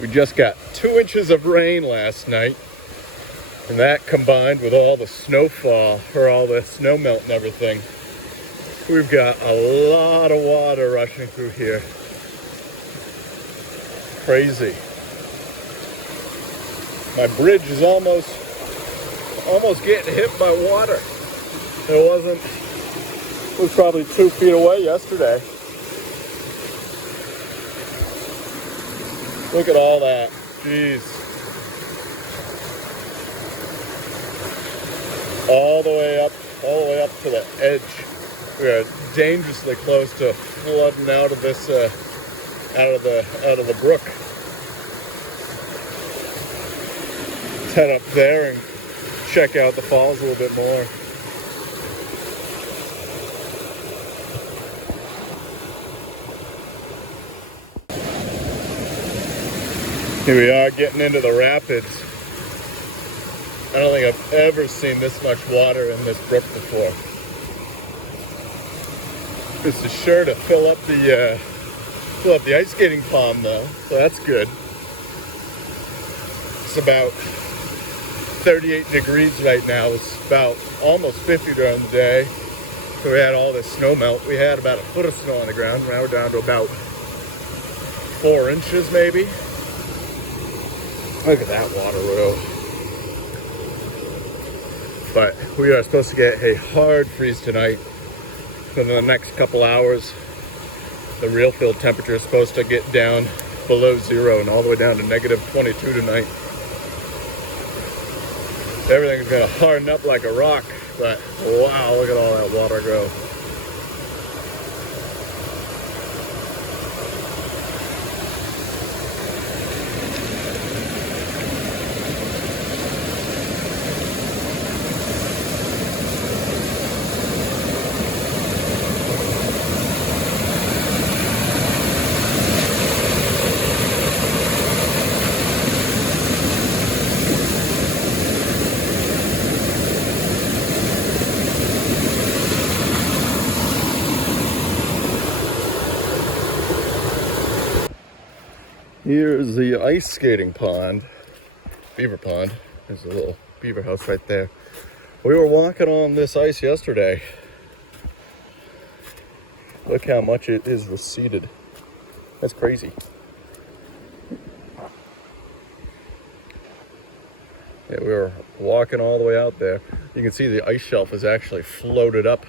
We just got 2 inches of rain last night, and that combined with all the snowfall, or all the snow melt and everything, we've got a lot of water rushing through here. Crazy. My bridge is almost getting hit by water. It was probably 2 feet away yesterday. Look at all that. Jeez. All the way up to the edge. We are dangerously close to flooding out of this, out of the brook. Let's head up there and check out the falls a little bit more. Here we are getting into the rapids. I don't think I've ever seen this much water in this brook before. This is sure to fill up the ice skating pond though, so that's good. It's about 38 degrees right now. It's about almost 50 during the day. So we had all this snow melt. We had about a foot of snow on the ground. Now we're down to about 4 inches maybe. Look at that water row. But we are supposed to get a hard freeze tonight. Within the next couple hours, the real field temperature is supposed to get down below 0 and all the way down to -22 tonight. Everything's gonna harden up like a rock, but wow, look at all that water go. Here's the ice skating pond, beaver pond. There's a little beaver house right there. We were walking on this ice yesterday. Look how much it is receded. That's crazy. Yeah, we were walking all the way out there. You can see the ice shelf is actually floated up.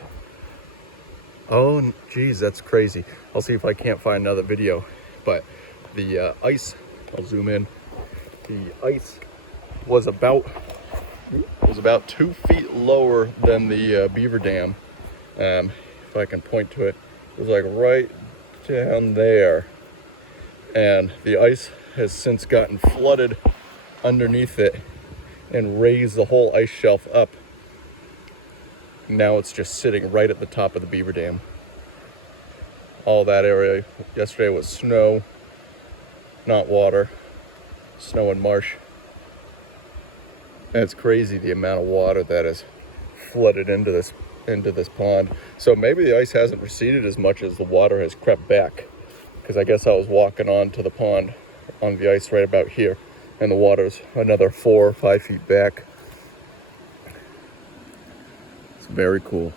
Oh, geez, that's crazy. I'll see if I can't find another video, but the ice, I'll zoom in, the ice was about 2 feet lower than the beaver dam. If I can point to it, it was like right down there. And the ice has since gotten flooded underneath it and raised the whole ice shelf up. Now it's just sitting right at the top of the beaver dam. All that area yesterday was snow, not water, snow and marsh. And it's crazy the amount of water that has flooded into this pond. So maybe the ice hasn't receded as much as the water has crept back, because I guess I was walking onto the pond on the ice right about here, and the water's another 4 or 5 feet back. It's very cool.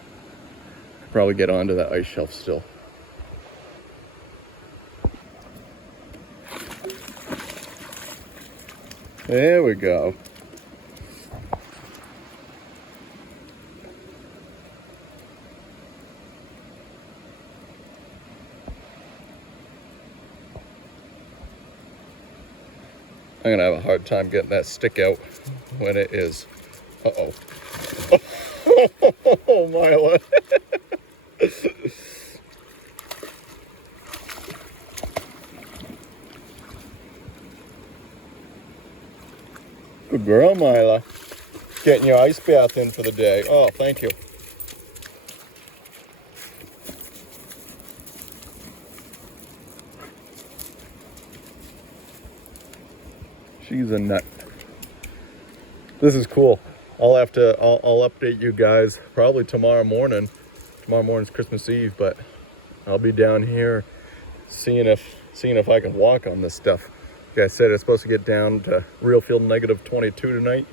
Could probably get onto that ice shelf still. There we go. I'm gonna have a hard time getting that stick out when it is. Uh-oh. Oh, Mila. Good girl, Mila. Getting your ice bath in for the day. Oh, thank you. She's a nut. This is cool. I'll update you guys probably tomorrow morning. Tomorrow morning's Christmas Eve, but I'll be down here seeing if I can walk on this stuff. Like I said, it's supposed to get down to real feel -22 tonight.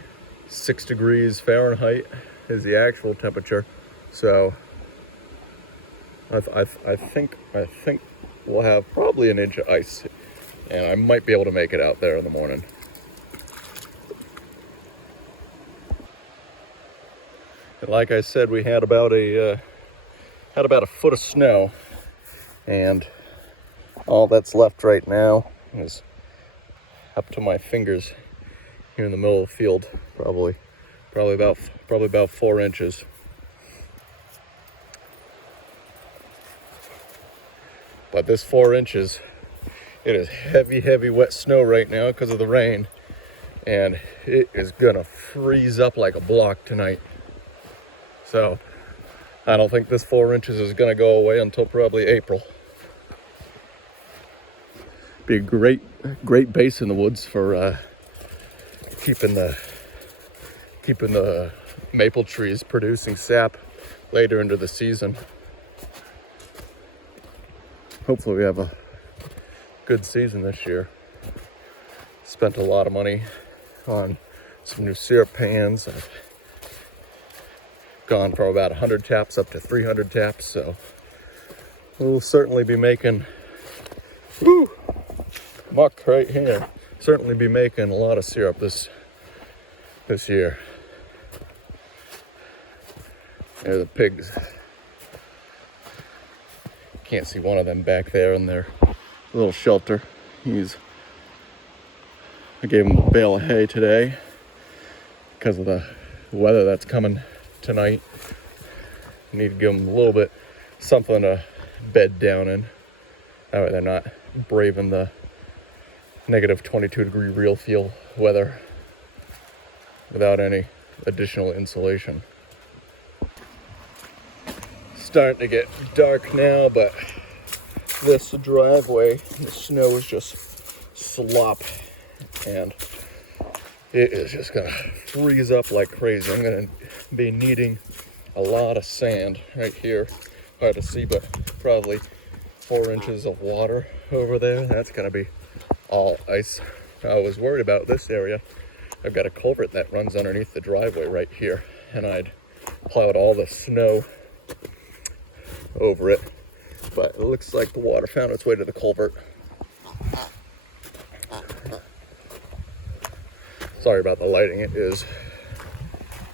6 degrees Fahrenheit is the actual temperature. So I think we'll have probably an inch of ice, and I might be able to make it out there in the morning. And like I said, we had about a foot of snow, and all that's left right now is up to my fingers here in the middle of the field. Probably about 4 inches. But this 4 inches, it is heavy wet snow right now because of the rain, and it is gonna freeze up like a block tonight. So I don't think this 4 inches is gonna go away until probably April. Be a great base in the woods for keeping the maple trees producing sap later into the season. Hopefully we have a good season this year. Spent a lot of money on some new syrup pans. I've gone from about 100 taps up to 300 taps, so we'll certainly be making muck right here. Certainly be making a lot of syrup this year. There are the pigs. Can't see one of them back there in their little shelter. I gave him a bale of hay today because of the weather that's coming tonight. I need to give them a little bit something to bed down in. That way they're not braving the -22 degree real feel weather without any additional insulation. Starting to get dark now, but this driveway, the snow is just slop, and it is just gonna freeze up like crazy. I'm gonna be needing a lot of sand right here. Hard to see, but probably 4 inches of water over there. That's gonna be all ice. I was worried about this area. I've got a culvert that runs underneath the driveway right here, and I'd plowed all the snow over it, but it looks like the water found its way to the culvert. Sorry about the lighting. It is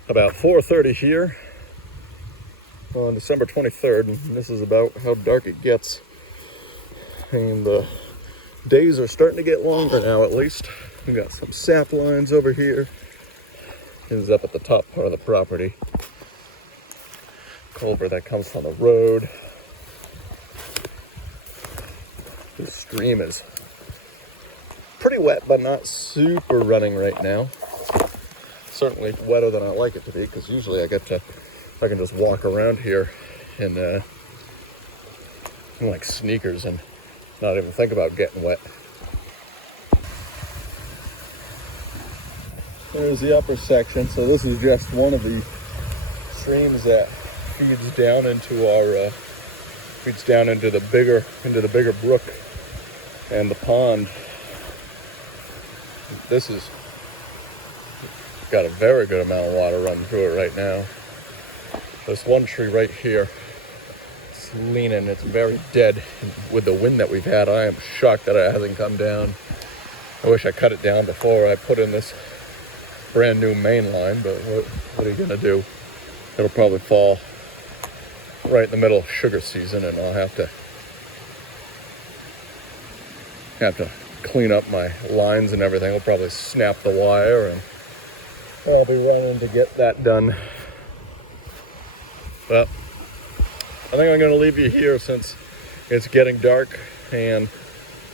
about 4:30 here on December 23rd, and this is about how dark it gets. And the days are starting to get longer now, at least. We got some sap lines over here. This is up at the top part of the property. Culvert that comes from the road. The stream is pretty wet, but not super running right now. Certainly wetter than I like it to be, because usually I can just walk around here in like sneakers and not even think about getting wet. There's the upper section. So this is just one of the streams that feeds down into the bigger brook and the pond. This has got a very good amount of water running through it right now. This one tree right here, it's leaning, it's very dead. With the wind that we've had, I am shocked that it hasn't come down. I wish I cut it down before I put in this brand new main line, but what are you gonna do? It'll probably fall right in the middle of sugar season, and I'll have to clean up my lines and everything. I'll probably snap the wire, and I'll be running to get that done. But I think I'm gonna leave you here since it's getting dark, and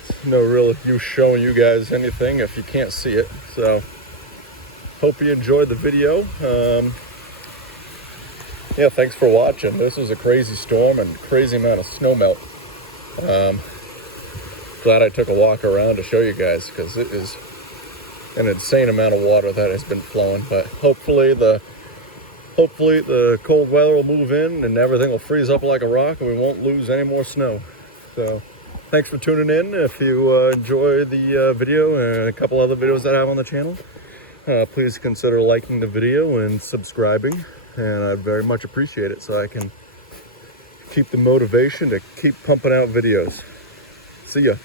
there's no real use showing you guys anything if you can't see it. So hope you enjoyed the video. Yeah, thanks for watching. This was a crazy storm and crazy amount of snow melt. Glad I took a walk around to show you guys, because it is an insane amount of water that has been flowing. But hopefully the cold weather will move in and everything will freeze up like a rock and we won't lose any more snow. So thanks for tuning in. If you enjoy the video and a couple other videos that I have on the channel, please consider liking the video and subscribing, and I'd very much appreciate it so I can keep the motivation to keep pumping out videos. See ya.